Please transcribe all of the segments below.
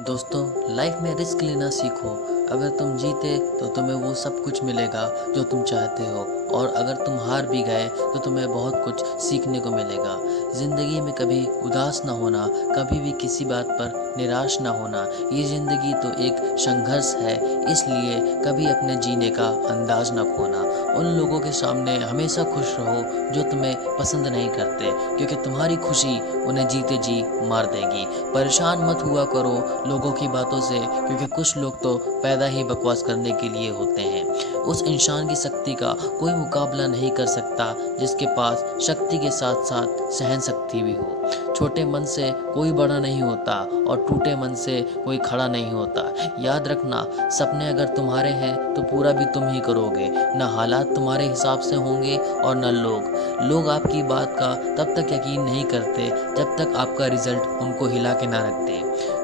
दोस्तों, लाइफ में रिस्क लेना सीखो। अगर तुम जीते तो तुम्हें वो सब कुछ मिलेगा जो तुम चाहते हो, और अगर तुम हार भी गए तो तुम्हें बहुत कुछ सीखने को मिलेगा। ज़िंदगी में कभी उदास ना होना, कभी भी किसी बात पर निराश ना होना। ये ज़िंदगी तो एक संघर्ष है, इसलिए कभी अपने जीने का अंदाज ना खोना। उन लोगों के सामने हमेशा खुश रहो जो तुम्हें पसंद नहीं करते, क्योंकि तुम्हारी खुशी उन्हें जीते जी मार देगी। परेशान मत हुआ करो लोगों की बातों से, क्योंकि कुछ लोग तो पैदा ही बकवास करने के लिए होते हैं। उस इंसान की शक्ति का कोई मुकाबला नहीं कर सकता जिसके पास शक्ति के साथ साथ सहन शक्ति भी हो। छोटे मन से कोई बड़ा नहीं होता और टूटे मन से कोई खड़ा नहीं होता। याद रखना, सपने अगर तुम्हारे हैं तो पूरा भी तुम ही करोगे। ना हालात तुम्हारे हिसाब से होंगे और न लोग आपकी बात का तब तक यकीन नहीं करते जब तक आपका रिजल्ट उनको हिला के ना रख दे।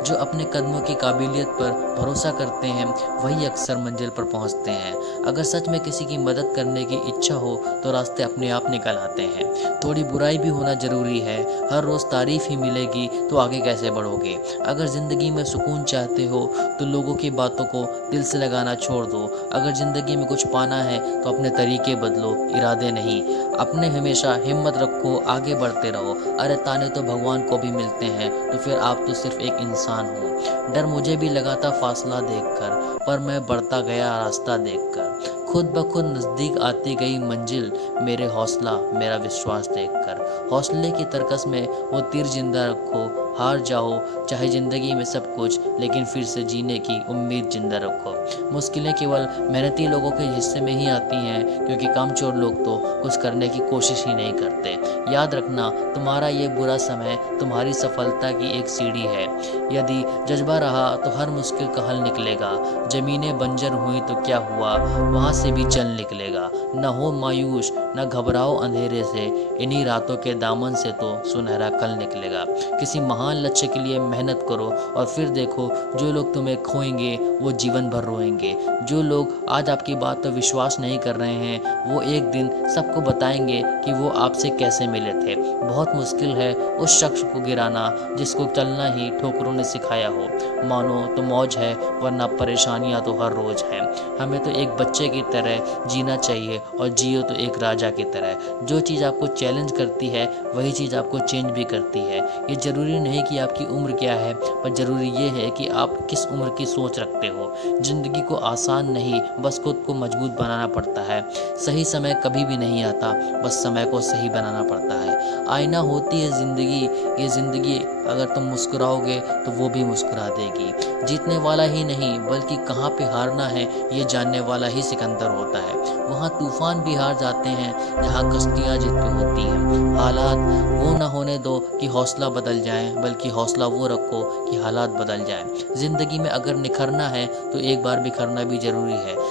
जो अपने कदमों की काबिलियत पर भरोसा करते हैं वही अक्सर मंजिल पर पहुंचते हैं। अगर सच में किसी की मदद करने की इच्छा हो तो रास्ते अपने आप निकल आते हैं। थोड़ी बुराई भी होना ज़रूरी है। हर रोज़ तारीफ़ ही मिलेगी तो आगे कैसे बढ़ोगे। अगर ज़िंदगी में सुकून चाहते हो तो लोगों की बातों को दिल से लगाना छोड़ दो। अगर ज़िंदगी में कुछ पाना है तो अपने तरीके बदलो, इरादे नहीं। अपने हमेशा हिम्मत रखो, आगे बढ़ते रहो। अरे ताने तो भगवान को भी मिलते हैं, तो फिर आप तो सिर्फ एक इंसान हो। डर मुझे भी लगा था फासला देखकर, पर मैं बढ़ता गया रास्ता देखकर। खुद ब खुद नज़दीक आती गई मंजिल, मेरे हौसला मेरा विश्वास देखकर। हौसले की तरकस में वो तीर जिंदा रखो। हार जाओ चाहे ज़िंदगी में सब कुछ, लेकिन फिर से जीने की उम्मीद जिंदा रखो। मुश्किलें केवल मेहनती लोगों के हिस्से में ही आती हैं, क्योंकि कामचोर लोग तो कुछ करने की कोशिश ही नहीं करते। याद रखना, तुम्हारा ये बुरा समय तुम्हारी सफलता की एक सीढ़ी है। यदि जज्बा रहा तो हर मुश्किल का हल निकलेगा। ज़मीनें बंजर हुई तो क्या हुआ, वहाँ से भी जल निकलेगा। न हो मायूस, न घबराओ अंधेरे से, इन्हीं रातों के दामन से तो सुनहरा कल निकलेगा। किसी महान लक्ष्य के लिए मेहनत करो और फिर देखो, जो लोग तुम्हें खोएंगे वो जीवन भर रोएंगे। जो लोग आज आपकी बात पर विश्वास नहीं कर रहे हैं वो एक दिन सबको बताएंगे कि वो आपसे कैसे मिले थे। बहुत मुश्किल है उस शख्स को गिराना जिसको चलना ही ठोकरों ने सिखाया हो। मानो तो मौज है, वरना परेशानियां तो हर रोज़ हैं। हमें तो एक बच्चे की तरह जीना चाहिए और जियो तो एक राजा की तरह। जो चीज़ आपको चैलेंज करती है वही चीज़ आपको चेंज भी करती है। ये ज़रूरी नहीं कि आपकी उम्र क्या है, पर ज़रूरी ये है कि आप किस उम्र की सोच रखते हो। ज़िंदगी को आसान नहीं, बस खुद को मजबूत बनाना पड़ता है। सही समय कभी भी नहीं आता, बस समय को सही बनाना पड़ता है। आईना होती है ज़िंदगी, ये ज़िंदगी अगर तुम मुस्कुराओगे तो वो भी मुस्कुरा देगी। जीतने वाला ही नहीं बल्कि कहाँ पे हारना है ये जानने वाला ही सिकंदर होता है। वहाँ तूफान भी हार जाते हैं जहाँ कश्तियाँ जीत के होती हैं। हालात वो ना होने दो कि हौसला बदल जाए, बल्कि हौसला वो रखो कि हालात बदल जाएं। ज़िंदगी में अगर निखरना है तो एक बार बिखरना भी ज़रूरी है।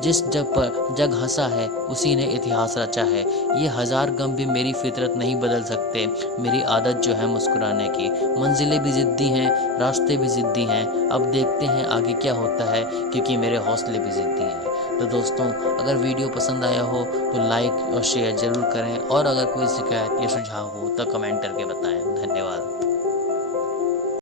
जिस जग हंसा है उसी ने इतिहास रचा है। ये हज़ार गम भी मेरी फितरत नहीं बदल सकते, मेरी आदत जो है मुस्कुराने की। मंजिलें भी ज़िद्दी हैं, रास्ते भी ज़िद्दी हैं। अब देखते हैं आगे क्या होता है, क्योंकि मेरे हौसले भी ज़िद्दी हैं। तो दोस्तों, अगर वीडियो पसंद आया हो तो लाइक और शेयर ज़रूर करें, और अगर कोई शिकायत या सुझाव हो तो कमेंट करके बताएं। धन्यवाद।